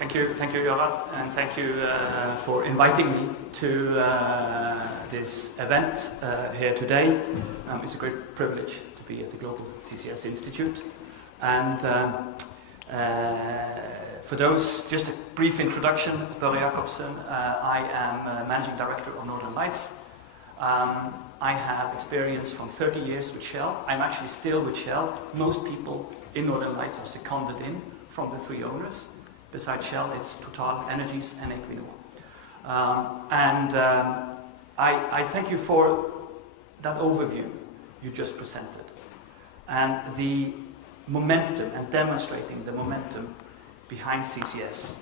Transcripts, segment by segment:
Thank you, Jorad, and thank you for inviting me to this event here today. It's a great privilege to be at the Global CCS Institute. And for those, just a brief introduction, Børre Jacobsen. I am Managing Director of Northern Lights. I have experience from 30 years with Shell. I'm actually still with Shell. Most people in Northern Lights are seconded in from the three owners. Besides Shell, it's Total Energies and Equinor. I thank you for that overview you just presented, and the momentum, and demonstrating the momentum behind CCS,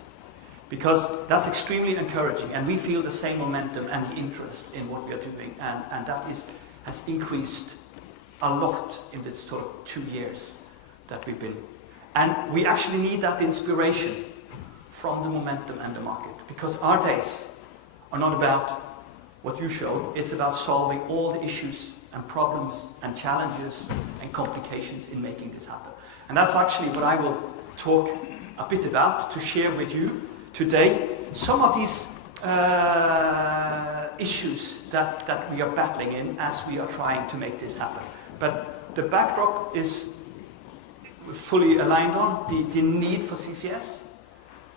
because that's extremely encouraging, and we feel the same momentum and the interest in what we are doing, and that has increased a lot in the sort of 2 years that we've been. And we actually need that inspiration from the momentum and the market, because our days are not about what you showed, it's about solving all the issues and problems and challenges and complications in making this happen. And that's actually what I will talk a bit about, to share with you today some of these issues that we are battling in as we are trying to make this happen. But the backdrop is fully aligned on the need for CCS.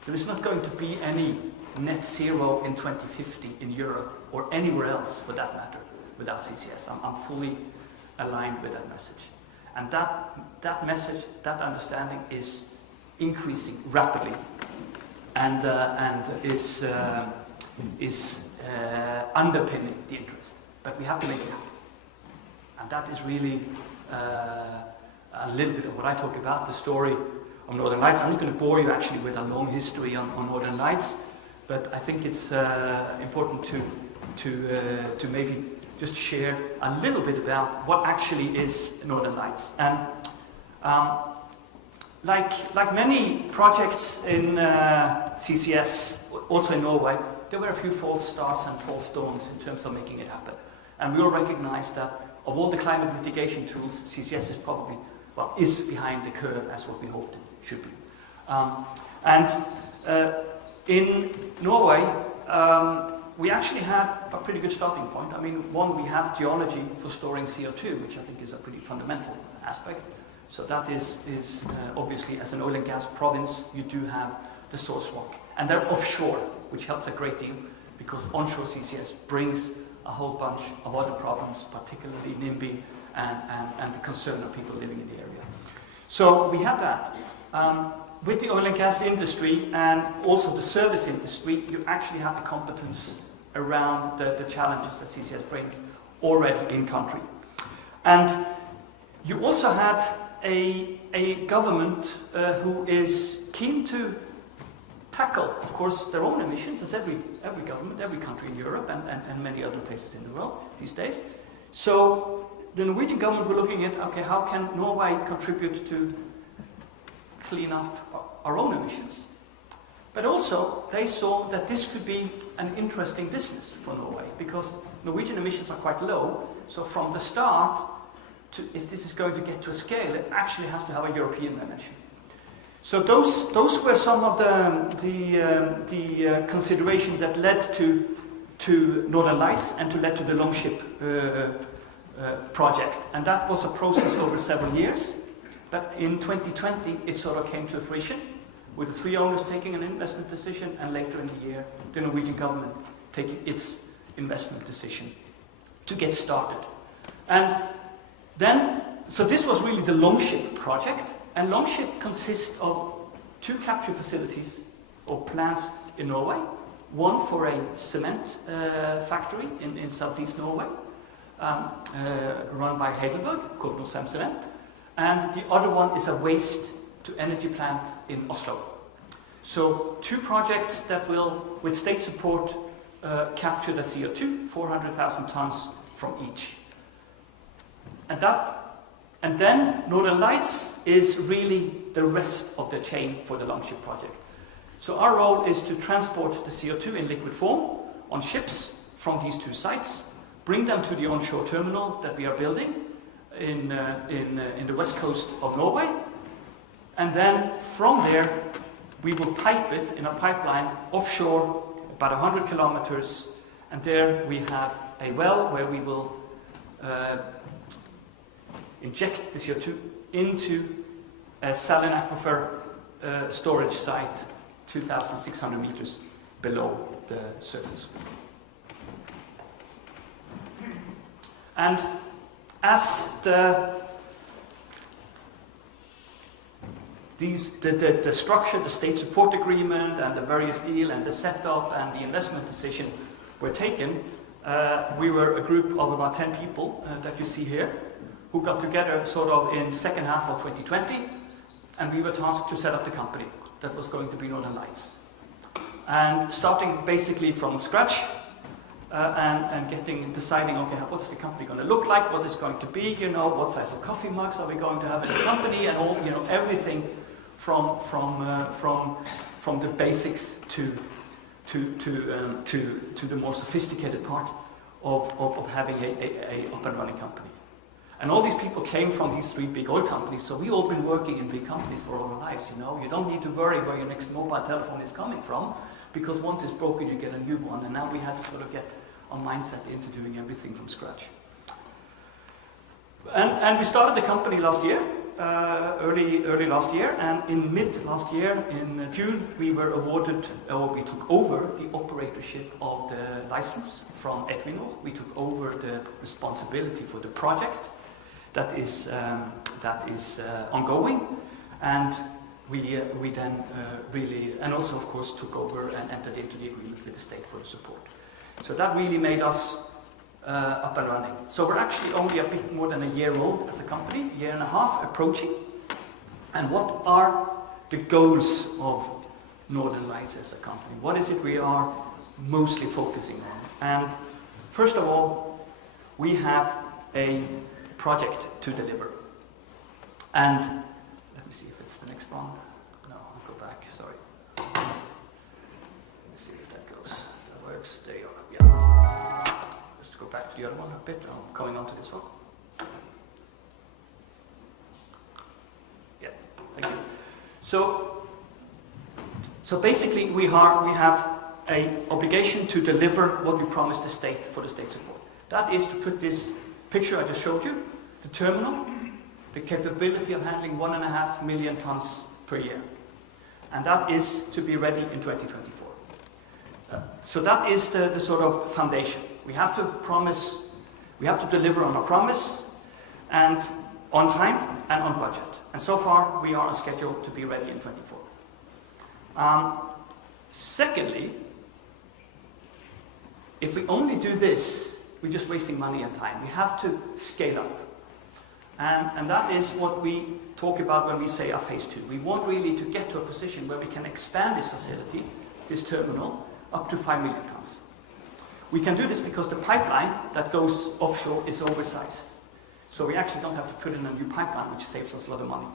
There is not going to be any net zero in 2050 in Europe or anywhere else for that matter without CCS. I'm fully aligned with that message. And that message, that understanding is increasing rapidly and is underpinning the interest. But we have to make it happen. And that is really a little bit of what I talk about, the story of Northern Lights. I'm not going to bore you actually with a long history on Northern Lights, but I think it's important to maybe just share a little bit about what actually is Northern Lights. And like many projects in CCS, also in Norway, there were a few false starts and false dawns in terms of making it happen. And we all recognize that of all the climate mitigation tools, CCS is probably, well, is behind the curve as what we hoped it should be. In Norway, we actually had a pretty good starting point. I mean, one, we have geology for storing CO2, which I think is a pretty fundamental aspect. So that is obviously, as an oil and gas province, you do have the source rock. And they're offshore, which helps a great deal, because onshore CCS brings a whole bunch of other problems, particularly NIMBY and the concern of people living in the area. So we had that. With the oil and gas industry and also the service industry, you actually have the competence around the challenges that CCS brings already in country. And you also had a government who is keen to tackle, of course, their own emissions, as every government, every country in Europe and many other places in the world these days. So the Norwegian government were looking at, okay, how can Norway contribute to clean up our own emissions? But also, they saw that this could be an interesting business for Norway, because Norwegian emissions are quite low, so from the start, if this is going to get to a scale, it actually has to have a European dimension. So those were some of the consideration that led to Northern Lights and to led to the Longship project. And that was a process over several years. But in 2020, it sort of came to fruition, with the three owners taking an investment decision, and later in the year, the Norwegian government taking its investment decision to get started. And then, so this was really the Longship project, and Longship consists of 2 capture facilities or plants in Norway, one for a cement factory in southeast Norway, run by Heidelberg, called Norcem Cement, and the other one is a waste-to-energy plant in Oslo. So 2 projects that will, with state support, capture the CO2, 400,000 tons from each. And then Northern Lights is really the rest of the chain for the Longship project. So our role is to transport the CO2 in liquid form on ships from these 2 sites, bring them to the onshore terminal that we are building in the west coast of Norway, and then from there we will pipe it in a pipeline offshore about 100 kilometers, and there we have a well where we will inject the CO2 into a saline aquifer storage site 2,600 meters below the surface. And as the structure, the state support agreement, and the various deal, and the setup, and the investment decision were taken, we were a group of about 10 people that you see here, who got together sort of in second half of 2020, and we were tasked to set up the company that was going to be Northern Lights. And starting basically from scratch, and deciding, okay, what's the company going to look like, what is going to be, what size of coffee mugs are we going to have in the company, and all, everything from the basics to the more sophisticated part of having a up and running company. And all these people came from these 3 big oil companies, so we've all been working in big companies for all our lives, You don't need to worry where your next mobile telephone is coming from, because once it's broken, you get a new one, and now we had to sort of get our mindset into doing everything from scratch. And we started the company last year, early last year, and in mid last year, in June, we were awarded, or we took over the operatorship of the license from Equinor. We took over the responsibility for the project that is ongoing, and we then really, and also of course took over and entered into the agreement with the state for the support. So that really made us up and running. So we're actually only a bit more than a year old as a company, a year and a half approaching. And what are the goals of Northern Lights as a company? What is it we are mostly focusing on? And first of all, we have a project to deliver. And let me see if it's the next one. No, I'll go back, sorry. Let me see if that goes. That works, there you are, yeah. Just to go back to the other one a bit, I'm going on to this one. Yeah, thank you. So basically we have an obligation to deliver what we promised the state for the state support. That is to put this picture I just showed you, the terminal, the capability of handling 1.5 million tons per year. And that is to be ready in 2024. So that is the sort of foundation. We have to deliver on our promise, and on time and on budget. And so far, we are on schedule to be ready in 2024. Secondly, if we only do this, we're just wasting money and time. We have to scale up. And that is what we talk about when we say our phase 2. We want really to get to a position where we can expand this facility, this terminal, up to 5 million tons. We can do this because the pipeline that goes offshore is oversized. So we actually don't have to put in a new pipeline, which saves us a lot of money.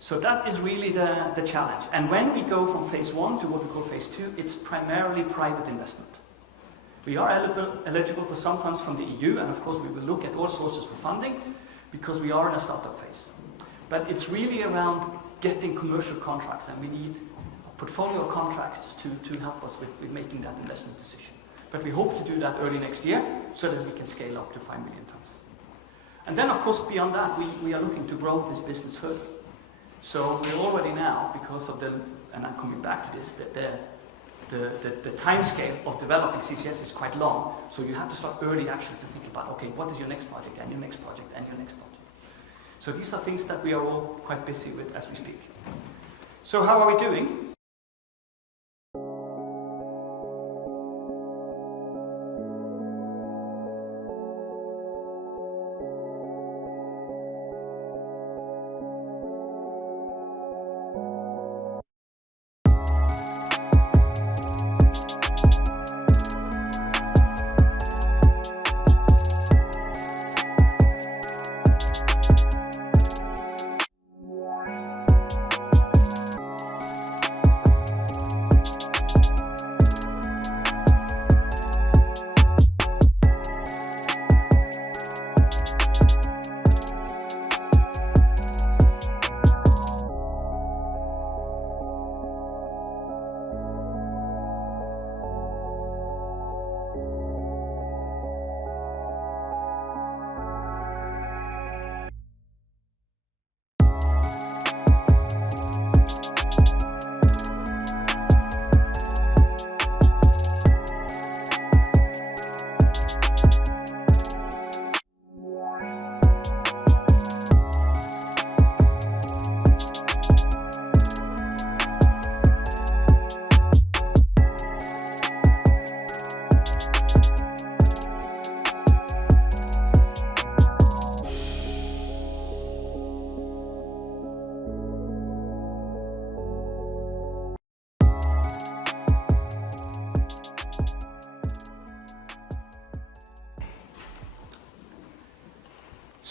So that is really the challenge. And when we go from phase 1 to what we call phase 2, it's primarily private investment. We are eligible for some funds from the EU, and of course we will look at all sources for funding, because we are in a startup phase. But it's really around getting commercial contracts, and we need a portfolio of contracts to help us with making that investment decision. But we hope to do that early next year, so that we can scale up to 5 million tons. And then, of course, beyond that, we are looking to grow this business further. So we're already now, because of and I'm coming back to this, the time scale of developing CCS is quite long, so you have to start early actually to think about, okay, what is your next project, and your next project, and your next project. So these are things that we are all quite busy with as we speak. So how are we doing?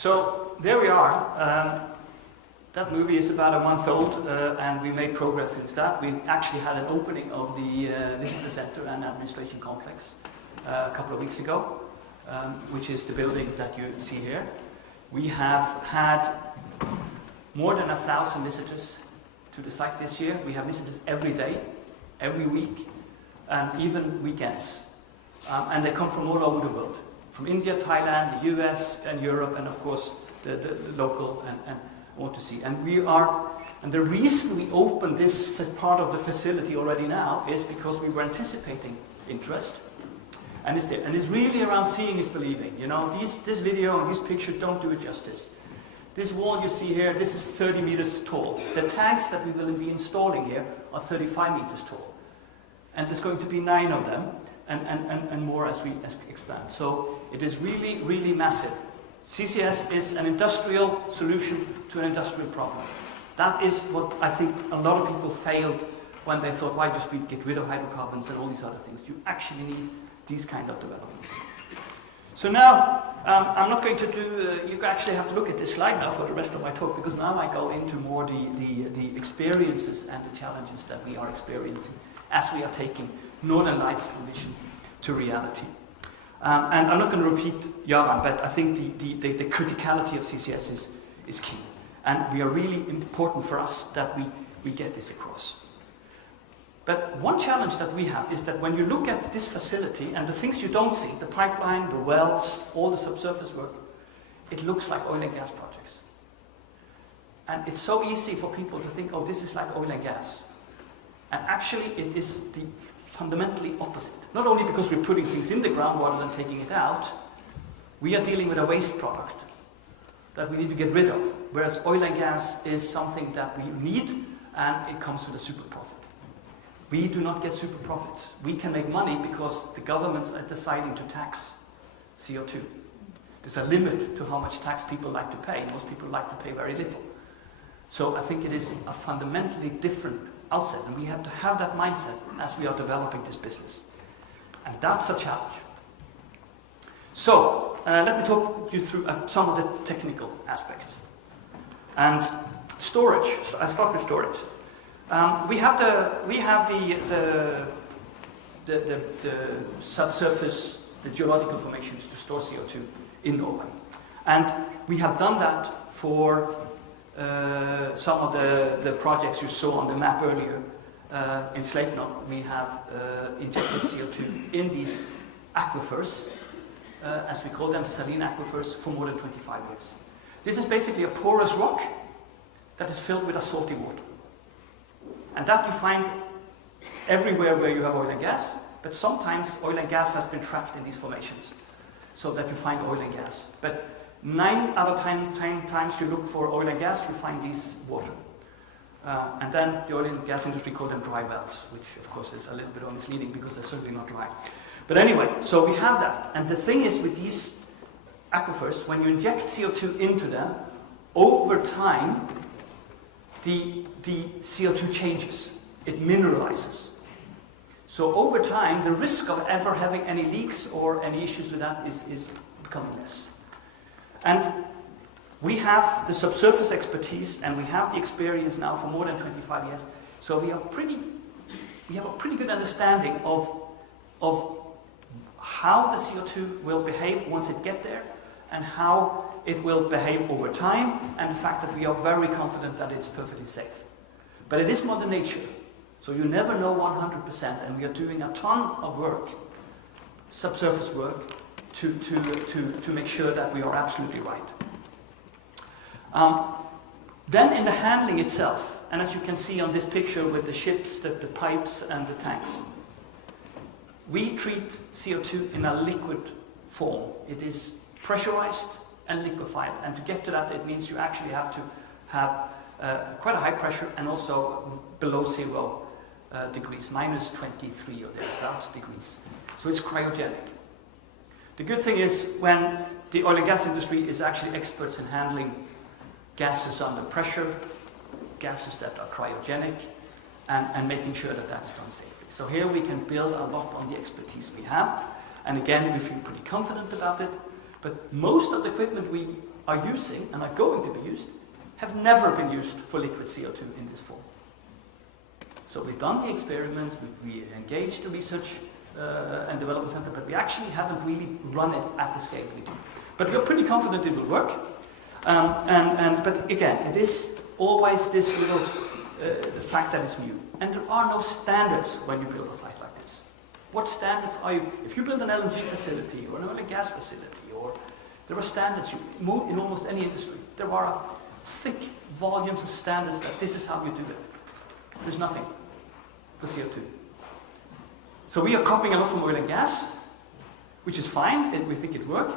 So there we are. That movie is about a month old, and we made progress since that. We actually had an opening of the visitor center and administration complex a couple of weeks ago, which is the building that you see here. We have had more than 1,000 visitors to the site this year. We have visitors every day, every week, and even weekends. And they come from all over the world, from India, Thailand, the US, and Europe, and of course the local and want to see. And the reason we opened this part of the facility already now is because we were anticipating interest. And it's there. And it's really around seeing is believing. You know, this video and this picture don't do it justice. This wall you see here, this is 30 meters tall. The tanks that we will be installing here are 35 meters tall. And there's going to be 9 of them, and more as we expand. So it is really, really massive. CCS is an industrial solution to an industrial problem. That is what I think a lot of people failed when they thought, why just we get rid of hydrocarbons and all these other things? You actually need these kind of developments. So now, I'm not going to do, you actually have to look at this slide now for the rest of my talk, because now I go into more the experiences and the challenges that we are experiencing as we are taking Northern Lights vision to reality. And I'm not going to repeat Yaran, but I think the criticality of CCS is key. And we are really important for us that we get this across. But one challenge that we have is that when you look at this facility and the things you don't see, the pipeline, the wells, all the subsurface work, it looks like oil and gas projects. And it's so easy for people to think, oh, this is like oil and gas. And actually it is the fundamentally opposite. Not only because we're putting things in the ground rather than taking it out, we are dealing with a waste product that we need to get rid of. Whereas oil and gas is something that we need, and it comes with a super profit. We do not get super profits. We can make money because the governments are deciding to tax CO2. There's a limit to how much tax people like to pay. Most people like to pay very little. So I think it is a fundamentally different outset, and we have to have that mindset as we are developing this business. And that's a challenge. So, let me talk you through some of the technical aspects. And storage, I start with storage. We have the subsurface, the geological formations to store CO2 in Norway. And we have done that for some of the projects you saw on the map earlier. In Sleipner, we have injected CO2 in these aquifers, as we call them, saline aquifers, for more than 25 years. This is basically a porous rock that is filled with a salty water. And that you find everywhere where you have oil and gas, but sometimes oil and gas has been trapped in these formations, so that you find oil and gas. But 9 out of 10 times you look for oil and gas, you find these water. And then the oil and gas industry call them dry wells, which of course is a little bit misleading because they're certainly not dry. But anyway, so we have that. And the thing is with these aquifers, when you inject CO2 into them, over time, the CO2 changes. It mineralizes. So over time, the risk of ever having any leaks or any issues with that is becoming less. And we have the subsurface expertise, and we have the experience now for more than 25 years. So we have a pretty good understanding of how the CO2 will behave once it gets there, and how it will behave over time, and the fact that we are very confident that it's perfectly safe. But it is Mother Nature, so you never know 100%, and we are doing a ton of work, subsurface work, to make sure that we are absolutely right. Then in the handling itself, and as you can see on this picture with the ships, the pipes and the tanks, we treat CO2 in a liquid form. It is pressurized and liquefied, and to get to that it means you actually have to have quite a high pressure and also below 0 degrees, minus 23 or thereabouts degrees. So it's cryogenic. The good thing is when the oil and gas industry is actually experts in handling gases under pressure, gases that are cryogenic, and making sure that that is done safely. So here we can build a lot on the expertise we have, and again we feel pretty confident about it. But most of the equipment we are using and are going to be used have never been used for liquid CO2 in this form. So we've done the experiments, we engaged the research and development center, but we actually haven't really run it at the scale we do. But we're pretty confident it will work. But again, it is always this little, the fact that it's new. And there are no standards when you build a site like this. What standards are you? If you build an LNG facility or an oil and gas facility, or there are standards in almost any industry. There are thick volumes of standards that this is how you do it. There's nothing for CO2. So we are copying a lot from oil and gas, which is fine, and we think it works,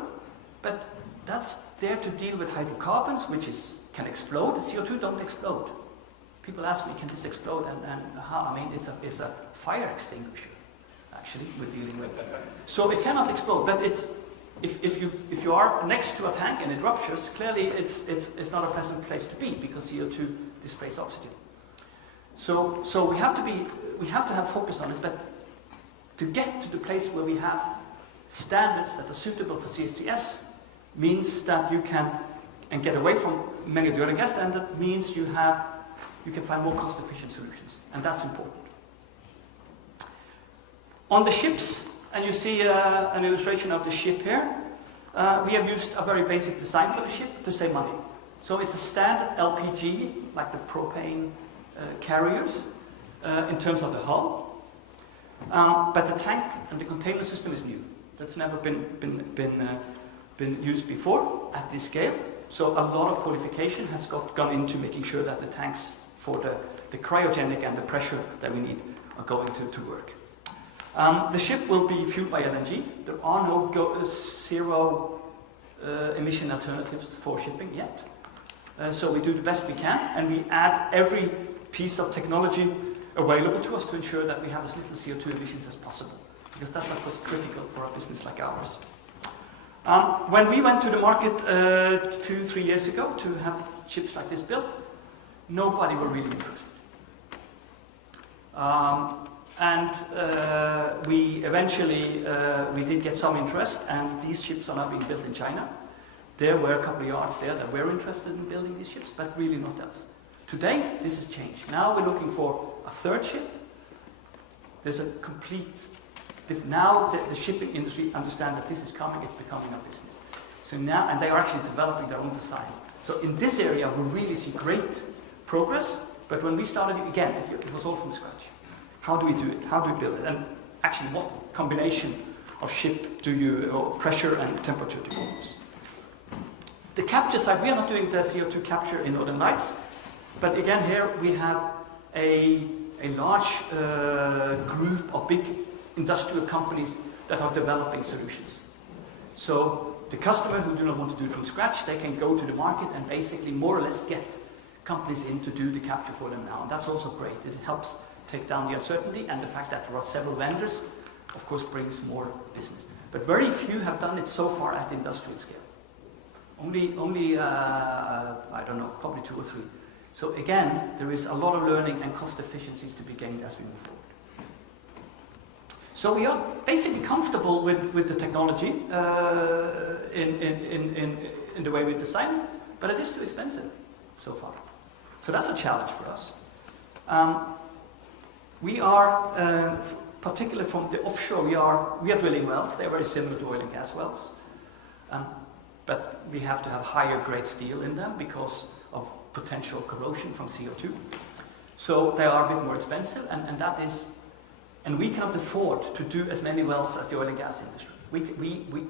but that's there to deal with hydrocarbons, which can explode. The CO2 don't explode. People ask me, can this explode? And how? I mean, it's a fire extinguisher, actually, we're dealing with. So it cannot explode, but if you are next to a tank and it ruptures, clearly it's not a pleasant place to be because CO2 displaces oxygen. So we have to have focus on it, but to get to the place where we have standards that are suitable for CCS means that you can, and get away from many of the oil and gas standards, means you can find more cost-efficient solutions, and that's important. On the ships, and you see an illustration of the ship here, we have used a very basic design for the ship to save money. So it's a standard LPG, like the propane carriers, in terms of the hull. But the tank and the containment system is new. That's never been used before at this scale. So a lot of qualification has gone into making sure that the tanks for the cryogenic and the pressure that we need are going to work. The ship will be fueled by LNG. There are no zero emission alternatives for shipping yet. So we do the best we can, and we add every piece of technology available to us to ensure that we have as little CO2 emissions as possible, because that's of course critical for a business like ours. When we went to the market 2-3 years ago to have ships like this built, nobody were really interested. We eventually we did get some interest, and these ships are now being built in China. There were a couple of yards there that were interested in building these ships, but really not us. Today, this has changed. Now we're looking for a third ship. There's a complete... Now the shipping industry understand that this is coming, it's becoming a business. So now, and they are actually developing their own design. So in this area, we really see great progress, but when we started, again, it was all from scratch. How do we do it? How do we build it? And actually, what combination of ship do you, or pressure and temperature do you use? The capture side, we are not doing the CO2 capture in Northern Lights, but again here we have a large group of big industrial companies that are developing solutions. So the customer who do not want to do it from scratch, they can go to the market and basically more or less get companies in to do the capture for them now. And that's also great. It helps take down the uncertainty, and the fact that there are several vendors, of course, brings more business. But very few have done it so far at industrial scale. Only I don't know, probably 2 or 3. So again, there is a lot of learning and cost efficiencies to be gained as we move forward. So we are basically comfortable with the technology in the way we design it, but it is too expensive so far. So that's a challenge for us. We are, particularly from the offshore, we are drilling wells. They're very similar to oil and gas wells. But we have to have higher grade steel in them because of potential corrosion from CO2. So they are a bit more expensive, and we cannot afford to do as many wells as the oil and gas industry.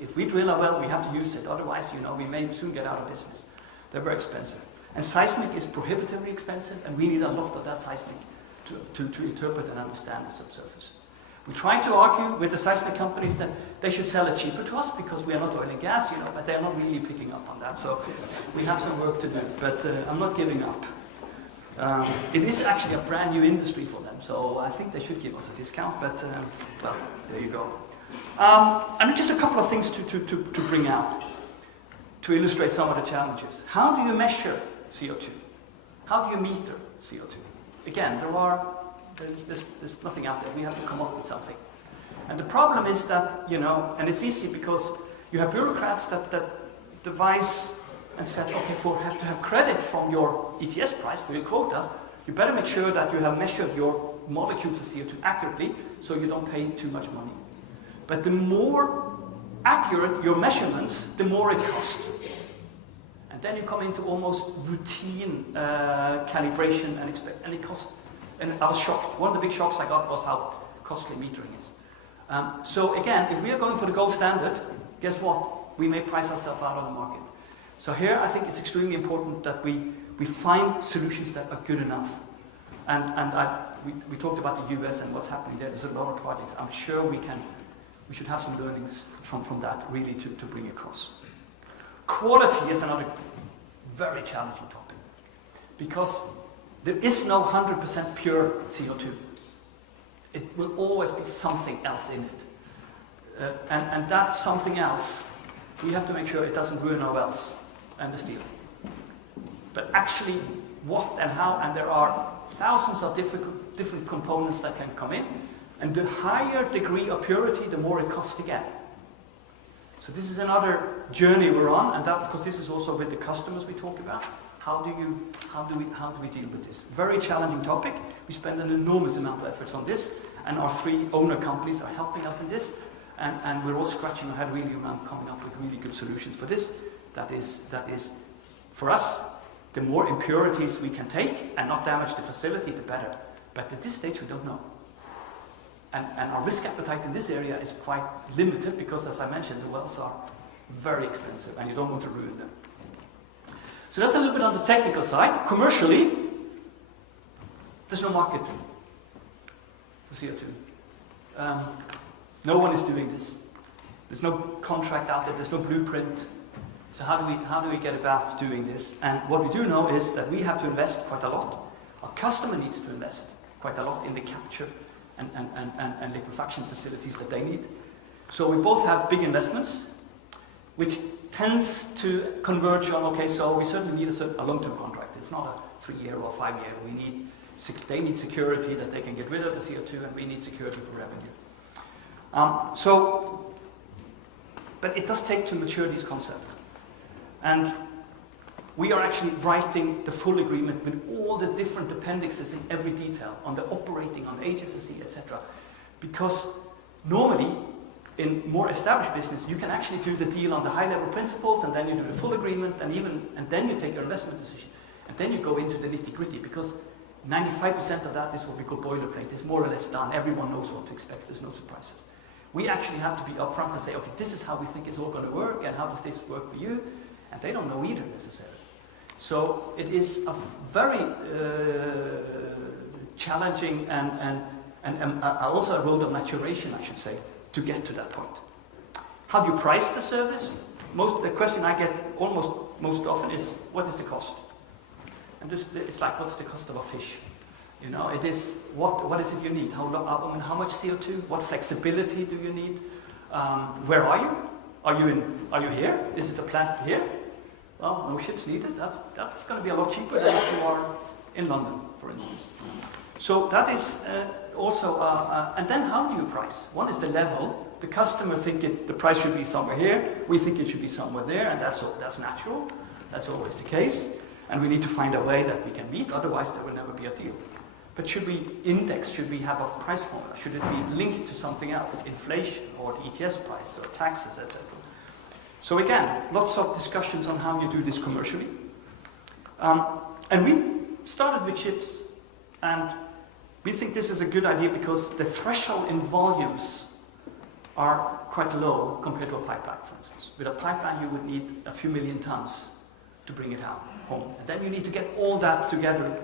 If we drill a well, we have to use it. Otherwise, we may soon get out of business. They're very expensive. And seismic is prohibitively expensive, and we need a lot of that seismic to interpret and understand the subsurface. We try to argue with the seismic companies that they should sell it cheaper to us because we are not oil and gas, but they're not really picking up on that. So we have some work to do, but I'm not giving up. It is actually a brand new industry for them, so I think they should give us a discount, but well, there you go. And just a couple of things to bring out to illustrate some of the challenges. How do you measure CO2? How do you meter CO2? Again, there's nothing out there. We have to come up with something. And the problem is that, and it's easy because you have bureaucrats that devise and said, okay, to have credit from your ETS price for your quotas, you better make sure that you have measured your molecules of CO2 accurately so you don't pay too much money. But the more accurate your measurements, the more it costs. And then you come into almost routine calibration and it costs. And I was shocked. One of the big shocks I got was how costly metering is. So again, if we are going for the gold standard, guess what? We may price ourselves out of the market. So here I think it's extremely important that we find solutions that are good enough. And we talked about the US and what's happening there. There's a lot of projects. I'm sure we should have some learnings from that really to bring across. Quality is another very challenging topic because there is no 100% pure CO2. It will always be something else in it. And that something else, we have to make sure it doesn't ruin our wells and the steel. But actually, what and how, and there are thousands of different components that can come in, and the higher degree of purity, the more it costs to get. So this is another journey we're on, and that, of course, this is also with the customers we talk about. How do we deal with this? Very challenging topic. We spend an enormous amount of efforts on this, and our 3 owner companies are helping us in this, and we're all scratching our head really around coming up with really good solutions for this. That is, for us, the more impurities we can take and not damage the facility, the better. But at this stage, we don't know. And our risk appetite in this area is quite limited because, as I mentioned, the wells are very expensive and you don't want to ruin them. So that's a little bit on the technical side. Commercially, there's no market for CO2. No one is doing this. There's no contract out there, there's no blueprint. So how do we get about doing this? And what we do know is that we have to invest quite a lot. Our customer needs to invest quite a lot in the capture and liquefaction facilities that they need. So we both have big investments, which tends to converge on, okay, so we certainly need a long-term contract. It's not a 3-year or 5-year. They need security that they can get rid of the CO2, and we need security for revenue. But it does take to mature these concepts. And we are actually writing the full agreement with all the different appendixes in every detail on the operating, on the HSSE, etc. Because normally, in more established business, you can actually do the deal on the high-level principles, and then you do the full agreement, and then you take your investment decision. And then you go into the nitty-gritty, because 95% of that is what we call boilerplate. It's more or less done. Everyone knows what to expect. There's no surprises. We actually have to be upfront and say, okay, this is how we think it's all going to work, and how does this work for you? And they don't know either, necessarily. So it is a very challenging and also a road of maturation, I should say, to get to that point. How do you price the service? The question I get almost most often is, what is the cost? And it's like, what's the cost of a fish? You know, it is, what is it you need? How much CO2? What flexibility do you need? Where are you? Are you here? Is it a plant here? Well, no ships needed. That's going to be a lot cheaper than if you are in London, for instance. So that is also, and then how do you price? One is the level. The customer thinks the price should be somewhere here. We think it should be somewhere there, and that's natural. That's always the case. And we need to find a way that we can meet, otherwise there will never be a deal. But should we index, should we have a price formula? Should it be linked to something else, inflation or the ETS price or taxes, etc.? So again, lots of discussions on how you do this commercially. And we started with ships, and we think this is a good idea because the threshold in volumes are quite low compared to a pipeline, for instance. With a pipeline, you would need a few million tons to bring it home. And then you need to get all that together.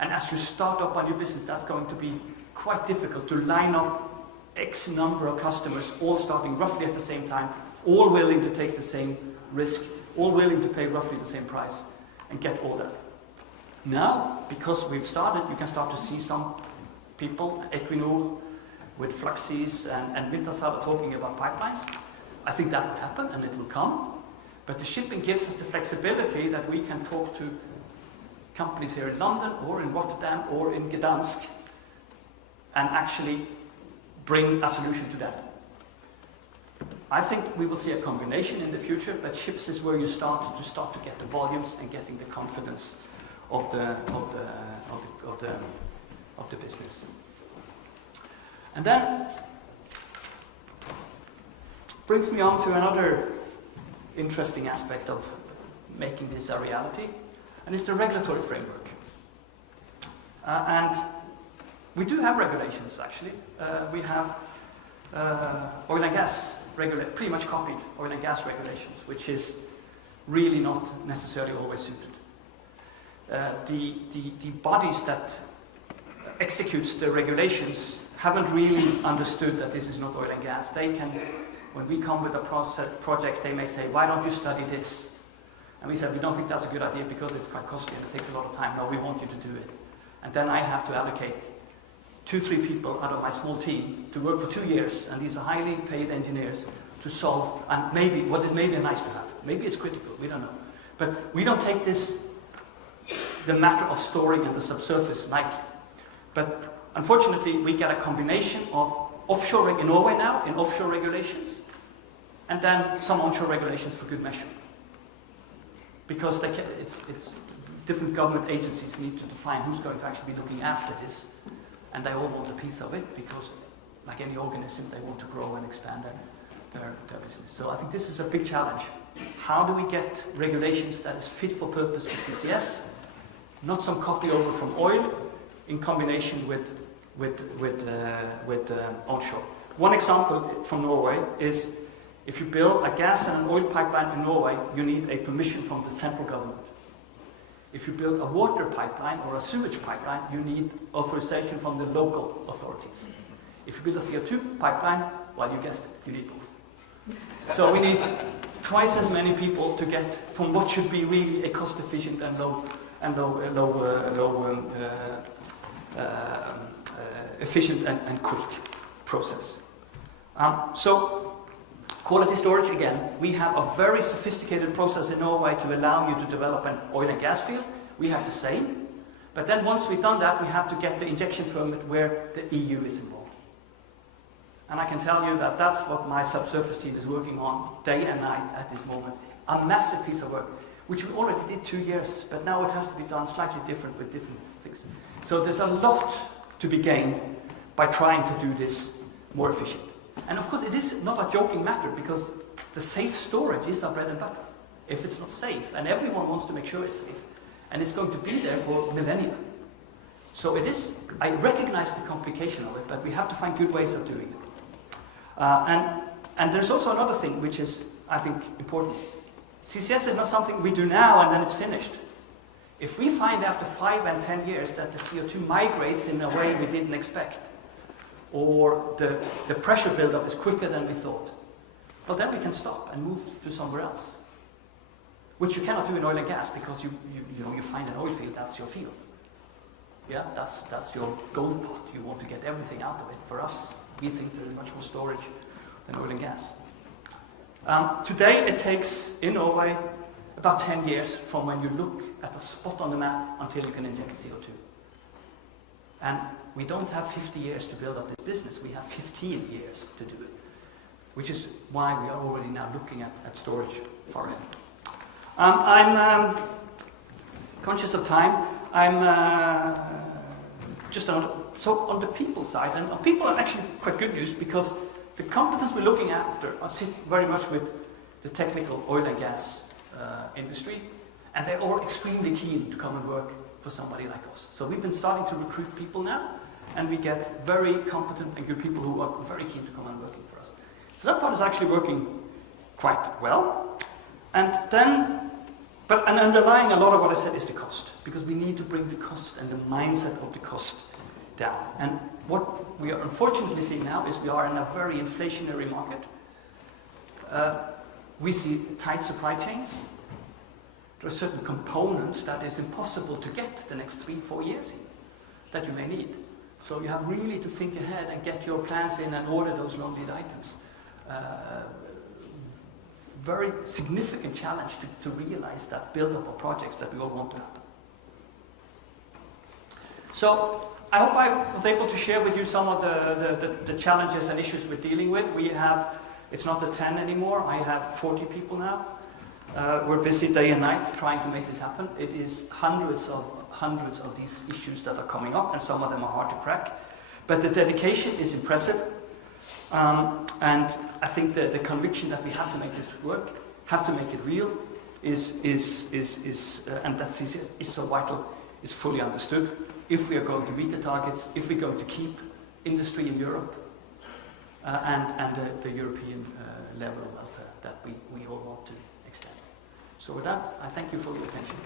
And as you start up on your business, that's going to be quite difficult to line up X number of customers, all starting roughly at the same time, all willing to take the same risk, all willing to pay roughly the same price, and get all that. Now, because we've started, you can start to see some people, Equinor, with Fluxys and Wintershall are talking about pipelines. I think that will happen, and it will come. But the shipping gives us the flexibility that we can talk to companies here in London, or in Rotterdam, or in Gdansk, and actually bring a solution to that. I think we will see a combination in the future, but ships is where you start to get the volumes and getting the confidence of the business. And then brings me on to another interesting aspect of making this a reality, and it's the regulatory framework. And we do have regulations, actually. We have oil and gas pretty much copied oil and gas regulations, which is really not necessarily always suited. The bodies that executes the regulations haven't really understood that this is not oil and gas. They can, when we come with a project, they may say, why don't you study this? And we said, we don't think that's a good idea because it's quite costly and it takes a lot of time. No, we want you to do it. And then I have to allocate 2-3 people out of my small team to work for 2 years, and these are highly paid engineers to solve, and maybe, what is maybe a nice to have. Maybe it's critical, we don't know. But we don't take this, the matter of storing and the subsurface lightly. But unfortunately, we get a combination of offshoring in Norway now, in offshore regulations, and then some onshore regulations for good measure. Because it's different government agencies need to define who's going to actually be looking after this, and they all want a piece of it because, like any organism, they want to grow and expand their business. So I think this is a big challenge. How do we get regulations that is fit for purpose for CCS, not some copy over from oil, in combination with onshore? One example from Norway is if you build a gas and an oil pipeline in Norway, you need a permission from the central government. If you build a water pipeline or a sewage pipeline, you need authorization from the local authorities. If you build a CO2 pipeline, well, you guessed it, you need both. So we need twice as many people to get from what should be really a cost-efficient and efficient and quick process. So quality storage, again, we have a very sophisticated process in Norway to allow you to develop an oil and gas field. We have the same. But then once we've done that, we have to get the injection permit where the EU is involved. And I can tell you that that's what my subsurface team is working on day and night at this moment. A massive piece of work, which we already did 2 years, but now it has to be done slightly different with different things. So there's a lot to be gained by trying to do this more efficient. And of course, it is not a joking matter because the safe storage is our bread and butter. If it's not safe, and everyone wants to make sure it's safe, and it's going to be there for millennia. So it is, I recognize the complication of it, but we have to find good ways of doing it. And there's also another thing which is, I think, important. CCS is not something we do now and then it's finished. If we find after 5 and 10 years that the CO2 migrates in a way we didn't expect, or the pressure buildup is quicker than we thought, well, then we can stop and move to somewhere else. Which you cannot do in oil and gas because you find an oil field, that's your field. Yeah, that's your gold pot. You want to get everything out of it. For us, we think there is much more storage than oil and gas. Today it takes, in Norway, about 10 years from when you look at a spot on the map until you can inject CO2. And we don't have 50 years to build up this business, we have 15 years to do it. Which is why we are already now looking at storage far ahead. I'm conscious of time. I'm just on the people side, and people are actually quite good news because the competence we're looking after are sit very much with the technical oil and gas industry, and they're all extremely keen to come and work for somebody like us. So we've been starting to recruit people now, and we get very competent and good people who are very keen to come and working for us. So that part is actually working quite well. And then, and underlying a lot of what I said is the cost, because we need to bring the cost and the mindset of the cost down. And what we are unfortunately seeing now is we are in a very inflationary market. We see tight supply chains. There are certain components that is impossible to get the next 3-4 years that you may need. So you have really to think ahead and get your plans in and order those long lead items. Very significant challenge to realize that build-up of projects that we all want to happen. So I hope I was able to share with you some of the challenges and issues we're dealing with. We have It's not the 10 anymore. I have 40 people now. We're busy day and night trying to make this happen. It is hundreds of these issues that are coming up, and some of them are hard to crack. But the dedication is impressive, and I think the conviction that we have to make this work, have to make it real, and that CCS is so vital, is fully understood. If we are going to meet the targets, if we're going to keep industry in Europe, and the European level of welfare that we all want to extend. So with that, I thank you for your attention.